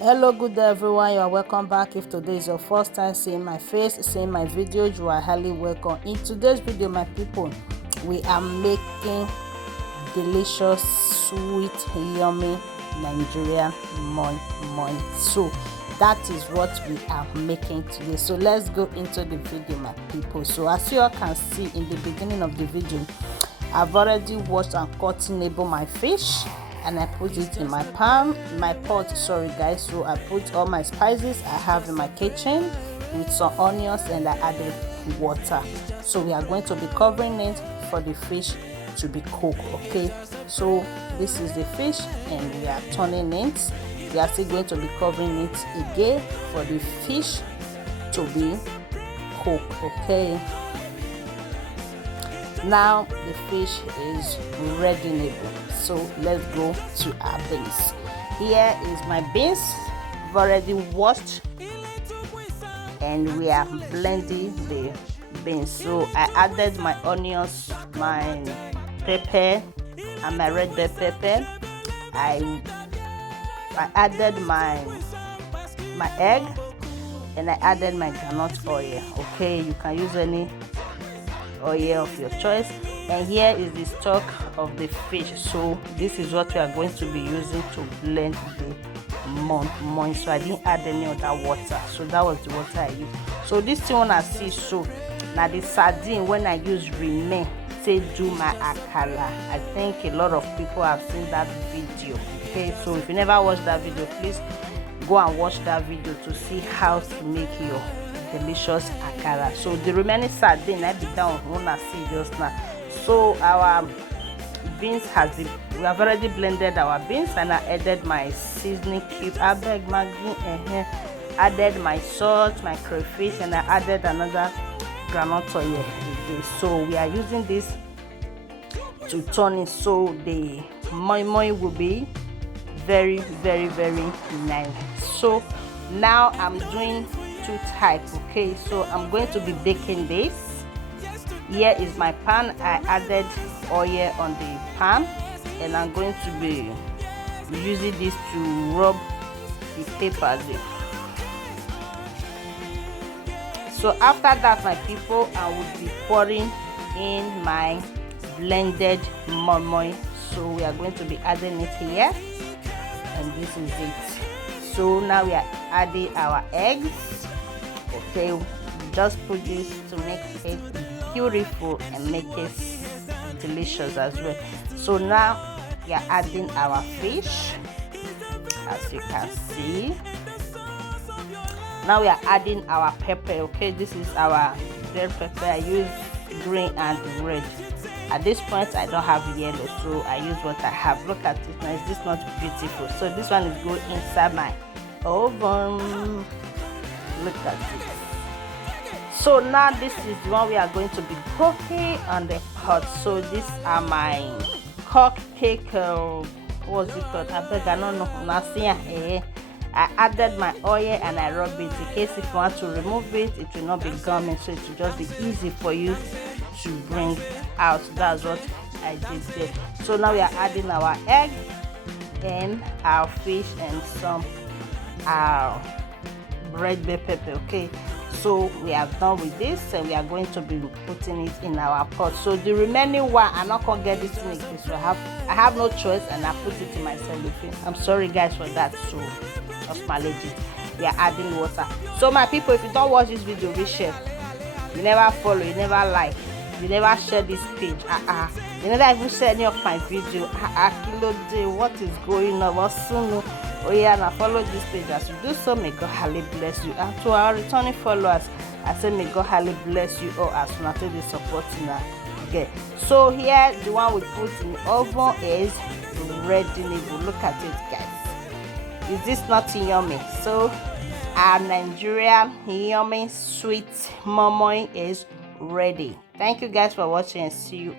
Hello, good day everyone. You are welcome back. If today is your first time seeing my face, seeing my videos, you are highly welcome. In today's video, my people, we are making delicious, sweet, yummy Nigerian moi. So that is what we are making today. So let's go into the video, my people. So as you all can see in the beginning of the video, I've already washed and cutting my fish, and I put it in my pot, sorry guys. So I put all my spices I have in my kitchen with some onions, and I added water. So we are going to be covering it for the fish to be cooked. Okay, so this is the fish and we are turning it. We are still going to be covering it again for the fish to be cooked. Okay, now the fish is ready. So let's go to our beans. Here is my beans. I've already washed and we are blending the beans. So I added my onions, my pepper and my red bell pepper. I added my egg, and I added my groundnut oil. Okay, you can use any oil of your choice. And here is the stock of the fish. So this is what we are going to be using to blend the moi. So I didn't add any other water, so that was the water I used. So this thing when I see, so now the sardine when I use remain say do my akara. I think a lot of people have seen that video. Okay, so if you never watched that video, please go and watch that video to see how to make your delicious akara. So the remaining sardine I be down when I see just now. So our beans we have already blended our beans, and I added my seasoning cube, added my salt, my crayfish, and I added another groundnut oil. So we are using this to turn it so the moi will be very nice. So now I'm doing two types. Okay, so I'm going to be baking this. Here is my pan. I added oil on the pan, and I'm going to be using this to rub the papers in. So after that, my people, I will be pouring in my blended moi. So we are going to be adding it here, and this is it. So now we are adding our eggs. Okay, just put this to make it beautiful and make it delicious as well. So now we are adding our fish, as you can see. Now we are adding our pepper. Okay, this is our red pepper. I use green and red. At this point I don't have yellow, so I use what I have. Look at it now. Is this not beautiful? So this one is going inside my oven. Look at it. So now this is the one we are going to be cooking on the pot. So these are my cupcake, what's it called? I don't know. I added my oil and I rub it in case if you want to remove it, it will not be gummy, so it will just be easy for you to bring out. That's what I did there. So now we are adding our egg and our fish and some red bell pepper. Okay, so we are done with this, and we are going to be putting it in our pot. So the remaining one, I'm not gonna get this to make this. So I have no choice, and I put it in my cellophane. I'm sorry guys for that, so just manage it. We are adding water. So my people, if you don't watch this video, we share. You never follow, you never like, you never share this page. You never even share any of my video. Kilo day, what is going on? What's soon? Oh yeah, now follow this page. As you do so, may God highly bless you. And to our returning followers, I say may God highly bless you all as soon as you support now. Okay, so here the one we put in the oven is ready. Look at it, guys. Is this not yummy? So our Nigerian yummy sweet moi is ready. Thank you guys for watching, and see you.